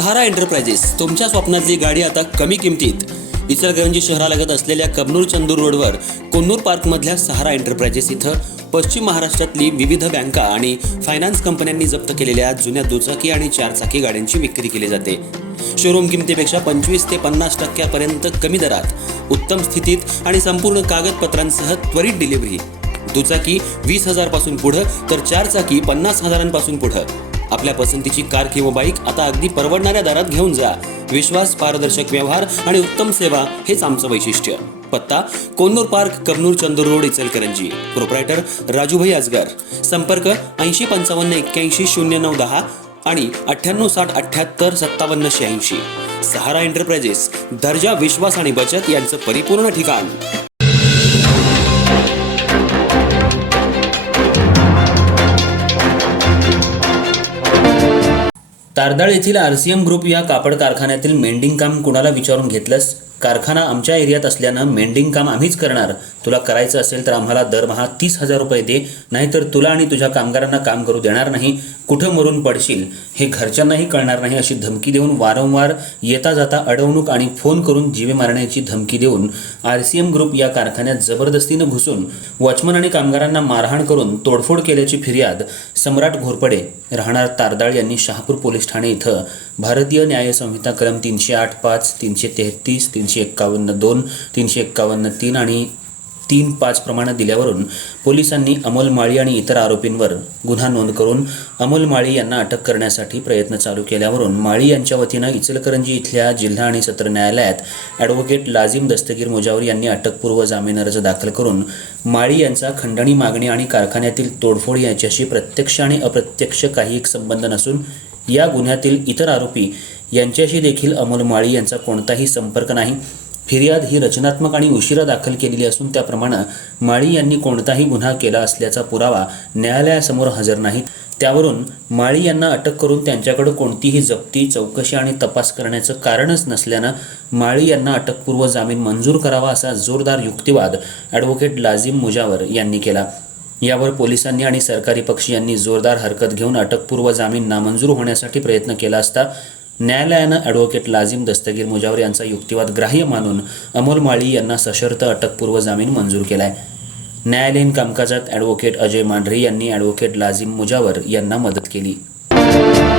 सहारा enterprises तुमच्या स्वप्नातली गाडी आता कमी किमतीत. इचलकरंजी शहरालगत असलेल्या कबनूर चंदूर रोडवर कोन्नूर पार्कमधल्या सहारा एंटरप्राइजेस इथं पश्चिम महाराष्ट्रातली विविध बँका आणि फायनान्स कंपन्यांनी जप्त केलेल्या जुन्या दुचाकी आणि चारचाकी गाड्यांची विक्री केली जाते. शोरूम किमतीपेक्षा 25 ते 50% कमी दरात, उत्तम स्थितीत आणि संपूर्ण कागदपत्रांसह त्वरित डिलिव्हरी. दुचाकी 20,000 पासून पुढे तर चारचाकी 50,000 पुढे. आपल्या पसंतीची कार किंवा बाईक आता अगदी परवडणाऱ्या दरात घेऊन जा. विश्वास, पारदर्शक व्यवहार आणि उत्तम सेवा हेच आमचं वैशिष्ट्य. पत्ता Konnur Park, Kabnur Chandur Road, Ichalkaranji. Proprietor Rajubhai Ajgar. संपर्क 8055810910 आणि 9860785786. सहारा एंटरप्राइजेस, दर्जा, विश्वास आणि बचत यांचं परिपूर्ण ठिकाण. तारदाळ येथील RCM ग्रुप या कापड कारखान्यातील मेंडिंग काम कुणाला विचारून घेतलंस? कारखाना आमच्या एरियात असल्यानं मेंडिंग काम आम्हीच करणार. तुला करायचं असेल तर आम्हाला दरमहा 30,000 रुपये दे, नाहीतर तुला आणि तुझ्या कामगारांना काम करू देणार नाही. कुठं मरून पडशील हे घरच्यांनाही कळणार नाही, अशी धमकी देऊन वारंवार येता जाता अडवणूक आणि फोन करून जीवे मारण्याची धमकी देऊन RCM ग्रुप या कारखान्यात जबरदस्तीनं घुसून वॉचमन आणि कामगारांना मारहाण करून तोडफोड केल्याची फिर्याद सम्राट घोरपडे राहणार तारदाळ यांनी शहापूर पोलीस ठाणे इथं भारतीय न्याय संहिता कलम 308(5), 333, 351(2), 351(3) आणि 3(5) प्रमाणे दिल्यावरून पोलिसांनी अमोल माळी आणि इतर आरोपींवर गुन्हा नोंद करून अमोल माळी यांना अटक करण्यासाठी प्रयत्न चालू केल्यावरून माळी यांच्या वतीनं इचलकरंजी इथल्या जिल्हा आणि सत्र न्यायालयात ॲडव्होकेट लाजिम दस्तगीर मुजावर यांनी अटकपूर्व जामीन अर्ज दाखल करून माळी यांचा खंडणी मागणी आणि कारखान्यातील तोडफोड याच्याशी प्रत्यक्ष आणि अप्रत्यक्ष काही संबंध नसून या गुन्ह्यातील इतर आरोपी यांच्याशी देखील अमोल माळी यांचा कोणताही संपर्क नाही. फिर्याद ही रचनात्मक आणि उशिरा दाखल केलेली असून त्याप्रमाणे माळी यांनी कोणताही गुन्हा केला असल्याचा पुरावा न्यायालयासमोर हजर नाही. त्यावरून माळी यांना अटक करून त्यांच्याकडे कोणतीही जप्ती, चौकशी आणि तपास करण्याचं कारणच नसल्यानं माळी यांना अटकपूर्व जामीन मंजूर करावा असा जोरदार युक्तिवाद ॲडव्होकेट लाजिम मुजावर यांनी केला. यावर पोलिसांनी आणि सरकारी पक्ष यांनी जोरदार हरकत घेऊन अटकपूर्व जामीन नामंजूर होण्यासाठी प्रयत्न केला असता न्यायालयानं ॲडव्होकेट लाजिम दस्तगीर मुजावर यांचा युक्तिवाद ग्राह्य मानून अमोल माळी यांना सशर्त अटकपूर्व जामीन मंजूर केलाय. न्यायालयीन कामकाजात ॲडव्होकेट अजय मांढरे यांनी ॲडव्होकेट लाजिम मुजावर यांना मदत केली.